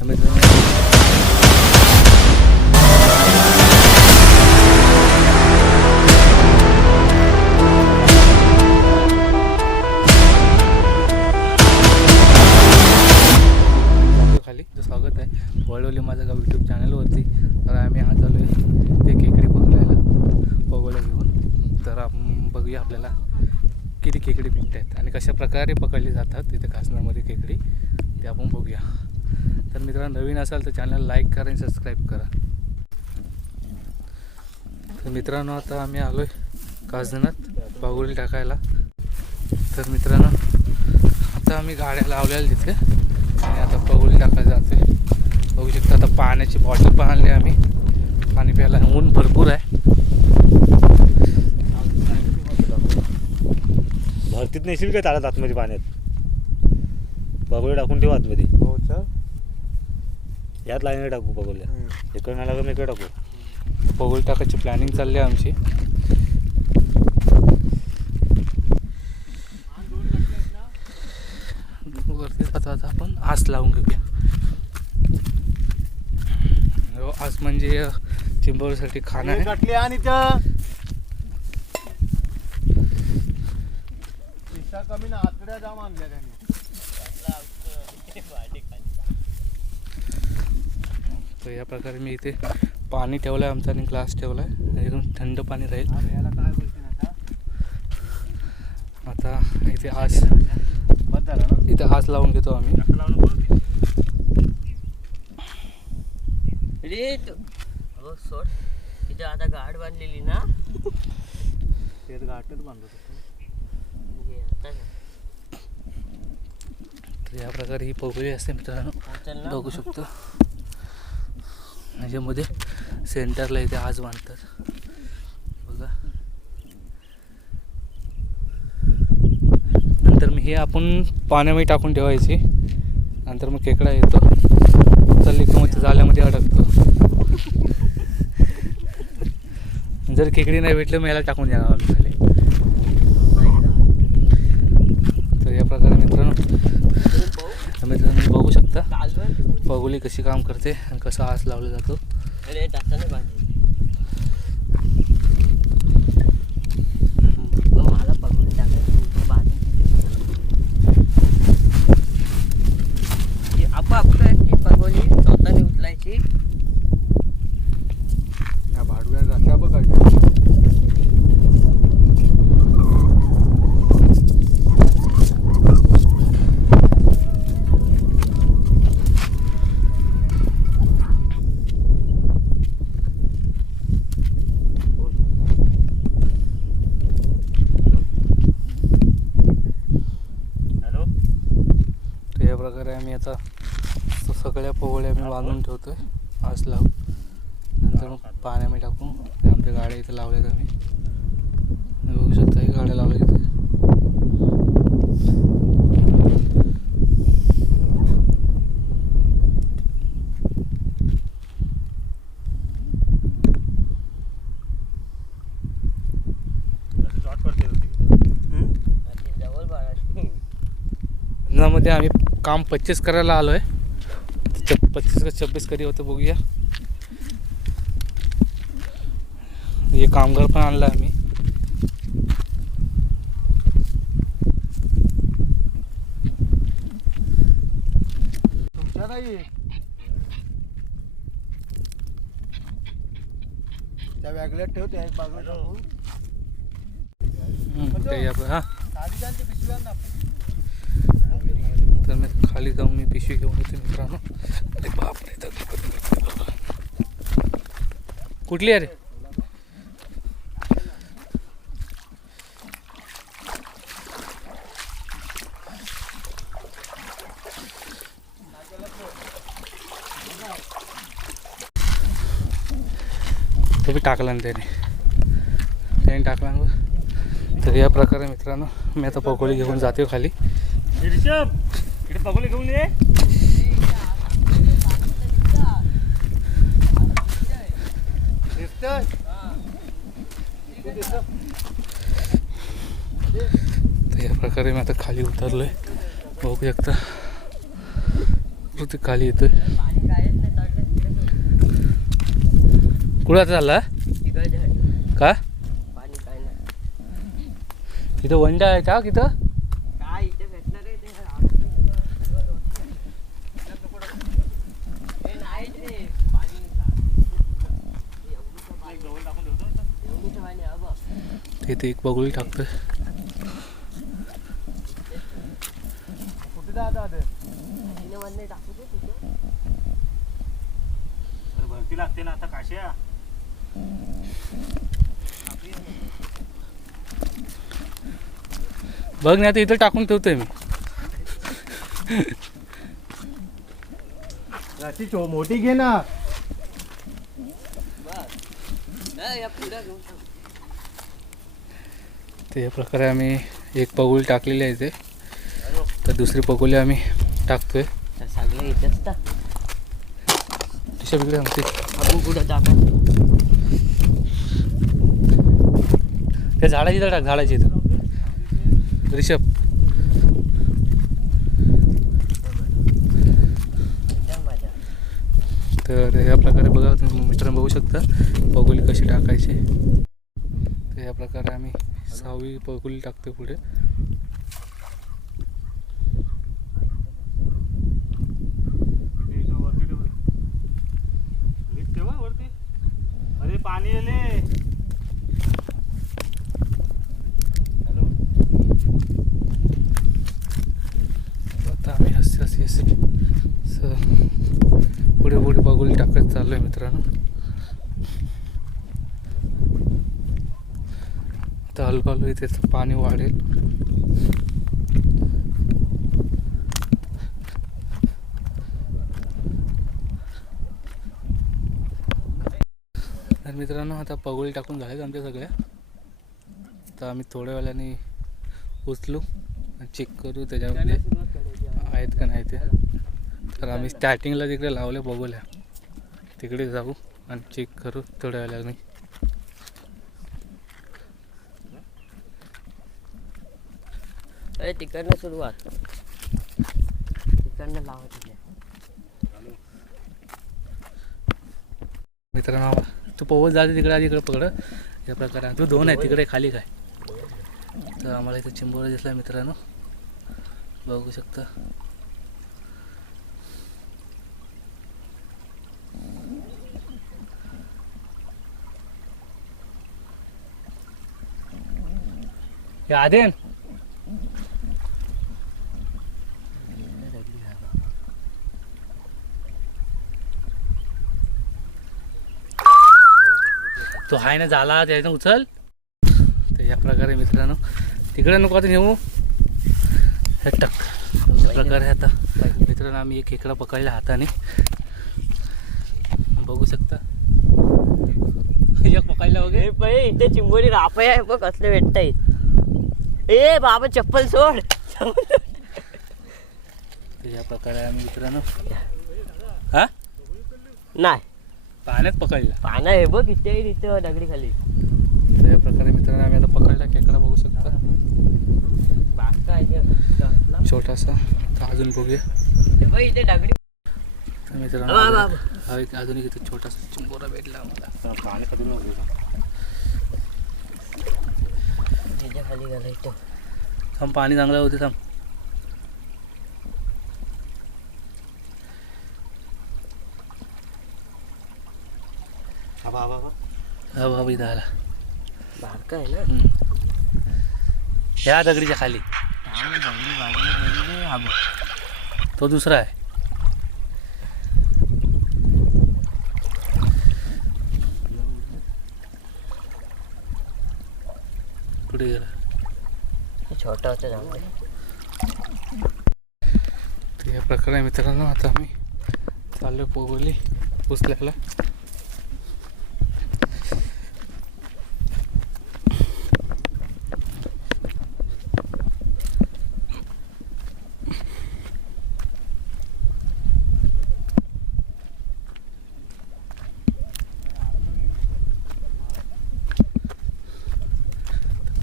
खाली तर स्वागत आहे वळवली माझं गाव यूट्यूब चॅनलवरती. तर आम्ही आज आलो आहे ते खेकडी पकडायला पगोला घेऊन. तर आपण बघूया आपल्याला किती खेकडी भेटत आहेत आणि कशा प्रकारे पकडली जातात तिथे कासनामध्ये खेकडी ते आपण बघूया. तर मित्रांनो नवीन असाल तर चॅनल लाईक करा आणि सबस्क्राईब करा. तर मित्रांनो आता आम्ही आलो आहे कासनात पगोली टाकायला. तर मित्रांनो आता आम्ही गाड्या लावलेल्या तिथे आणि आता पगोली टाकायला जातोय. बघू शकता आता पाण्याची बॉटल पण आणली आम्ही पाणी प्यायला. ऊन भरपूर आहे. भरतीत नेशील काय ताळ्यात आतमध्ये पाण्यात पगोली टाकून ठेव आतमध्ये. हो सर यात लाईनला टाकू पगोल्या इकडं आला का मी इकडे टाकू. पगोली टाकायची प्लॅनिंग चालली आहे आमची. वरती आता आपण आस लावून घेऊया. आस म्हणजे चिंबवडीसाठी खाणं आहे. काटली आणि त्या कमी ना आतड्या जाम आणल्या त्यांनी. तर या प्रकारे मी इथे पाणी ठेवलं आहे आमचा आणि ग्लास ठेवला आहे एकदम थंड पाणी राहील. याला काय बोलते ना आता इथे आस बंद झाला ना. इथे आस लावून घेतो आम्ही. सोड तिथे आता गाड बांधलेली ना ते गाठच बांधत तर या प्रकारे ही पगोली असते मित्रांनो बघू शकतो. याच्यामध्ये सेंटरला इथे आज बांधतात बघा. नंतर मी हे आपण पाण्यामध्ये टाकून ठेवायची. नंतर मग खेकडा येतो उचलली की मग जाळ्यामध्ये अडकतो. जर खेकडी नाही भेटलं मग याला टाकून द्यावं आम्ही खाली. तर या प्रकारे मित्रांनो बघू शकता पगोली कशी काम करते आणि कसा आस लावला जातो. मला पगोली टाकायची आपापली पगोली स्वतःने उचलायची. या भाडव्या जात्या बघा. या प्रकारे आम्ही आता सगळ्या पगोळ्या आम्ही बांधून ठेवतोय आस लावून. नंतर मग पाण्यामध्ये टाकून आमच्या गाड्या इथे लावल्यात आम्ही. बघू शकता ही गाड्या लावल्या इथे. मध्ये आम्ही काम 25 करायला आलो आहे. 25 का 26 कधी होतं बघूया. हे कामगार पण आणलं आम्ही. तुमच्या नाही त्या वेगळ्यात ठेव त्या एक बाजूला हां. तर मी खाली जाऊन मी पिशवी घेऊन येते मित्रांनो. अरे बापरे कुठली अरे तो बी टाकला ना त्याने टाकला ना. तर या प्रकारे मित्रांनो मी आता पगोली घेऊन जाते खाली. पगोली घेऊन ये. तर या प्रकारे मी आता खाली उतरलोय बघू शकता. वरती खाली येतोय. पाणी कायच नाही चाललं कुठं आता चालला तिकडे का? पाणी काय नाही इथं वंडा आहे का इथं? काय इथे भेटणार आहे ते नाहीच रे पाणी एवढीचं पाणी हा बघ. इथे एक बगुली टाकतोय. कुठे जात आहात? मधने टाकू दे तिथे. अरे भरती लागते ना आता काश्या. बघ नाही आता इथं टाकून ठेवतोय मी. राशी मोठी घे ना. या पुढे घेऊन टाक. तर या प्रकारे आम्ही एक पगोली टाकलेली आहे इथे. तर दुसरी पगोली आम्ही टाकतोय. तर सगळे इथेच तर ऋषभ इकडे सांगते. आपण कुठं टाका त्या झाडाची इथं टाक, झाडाची इथं. ऋषभ माझ्या तर या प्रकारे बघा तुम्ही मित्रांनो बघू शकता पगोली कशी टाकायची. तर या प्रकारे आम्ही 6वी पगोली टाकतो पुढे. अरे पाणी येले. आता आम्ही हसी हसी हसी पुढे पुढे पगोली टाकत चाललोय मित्रांनो. आता हलू इथे पाणी वाढेल. तर मित्रांनो आता पगोली टाकून झाल्यात आमच्या सगळ्या. तर आम्ही थोड्या वेळाने उचलू चेक करू त्याच्यामध्ये आहेत का नाही ते. तर आम्ही स्टार्टिंगला तिकडे लावले पगोल्या, तिकडे जाऊ आणि चेक करू थोड्या वेळाने. अरे तिकडनं सुरुवात तिकडनं लावा तिथे. मित्रांनो तू पवत जाते तिकडे आधी इकडे पकड. या प्रकारे तू 2 आहे तिकडे खाली काय. तर आम्हाला इथे चिंबोरा दिसला मित्रांनो, बघू शकता. हे आदेन तो आहे ना झाला त्यानं उचल. तर या प्रकारे मित्रांनो तिकडे नको आता नेऊ हे टक. अशा प्रकारे आता मित्रांनो आम्ही एक खेकडा पकडला हाताने, बघू शकता. एक पकडला वगैरे. ए बाई इथे चिंबोरी रापय आहे बघ कसले भेटतायत. ए बाबा चप्पल सोड. तर या प्रकारे आम्ही मित्रांनो हा नाही पाण्यात पकडला. पानं आहे बघ इथे इथं दगडी खाली. तर या प्रकारे मित्रांनो आम्ही आता पकडला खेकडा, बघू शकता बाका आहे ते. छोटासा. तर अजून बघूया. ए बाई इथे दगडी. तर मित्रांनो हा एक अजून एक इथे छोटासा चिंबोरा भेटला आम्हाला. पाणी कधी नव्हतं. इथे खाली घालायचं. थांब पाणी चांगलं होते थांब. हा बाबा इथं आला. बारका आहे ना. ह्या दगडीच्या खाली दगडी बाजूला हा बघ. तो दुसरा आहे. कुठे गेला? छोटा होता चांगला. तर या प्रकारे मित्रांनो आता आम्ही चाललो पगोली उचलायला.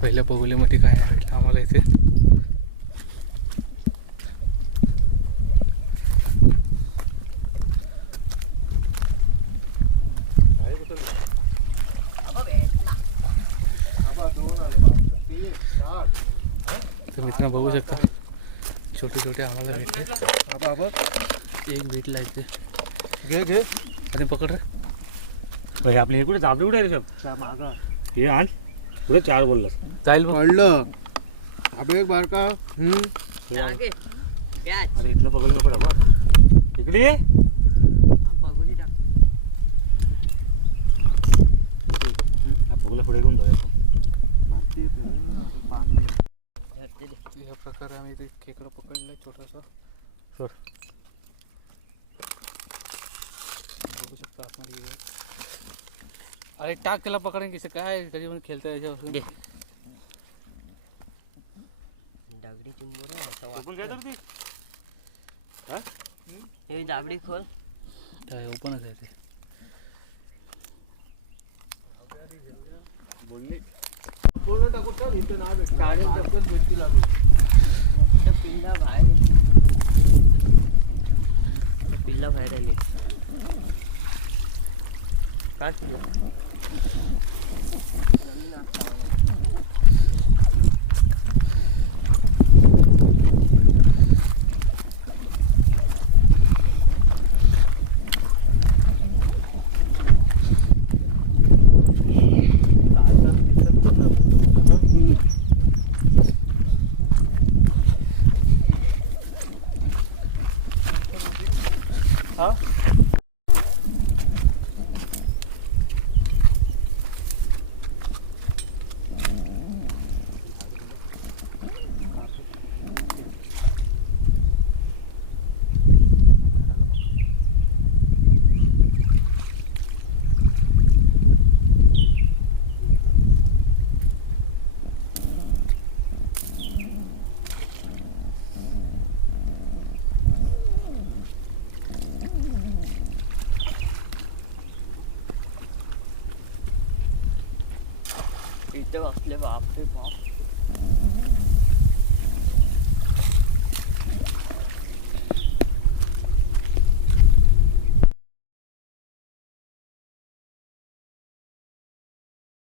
पहिल्या पगोलीमध्ये काय नाही भेटलं आम्हाला इथे. तर मित्रांनो बघू शकता छोटे छोटे आम्हाला भेटले. बाबा बघ एक भेटला इथे. घे घे आणि पकड रे. हे आपले हे कुठे जाबडे कुठे आहे रे? त्या मागा हे आण पुढे 4 बोललास. जाईल बघ. पडलं अबे एक बारका टाके. कॅच. अरे इथलं पकडलं नको बघ इकडे ये. पगोली टाक. हा पकडलं पुढे घेऊन जाऊया. पाणी या प्रकारे आम्ही इथे खेकडं पकडलं छोटासा. सोड. बघू शकता आतमध्ये गेलं. अरे टाक त्याला पकडून कसं काय कधी पण खेळता याच्यापासून. दे. दगडी चिंबोर आहे, असं ओपन काय वाटतं. तर ती हे दाबडी खोल. ओपनच आहे ते. बोलली पूर्ण टाकू चल इथे ना भेट गाड्या टपकन भेटती लागू त्या पिल्ला बाहेर येते. त्या पिल्ला बाहेर आली. काढ पिल्ला. नवीन आता. इथे बसले बापरे बाप.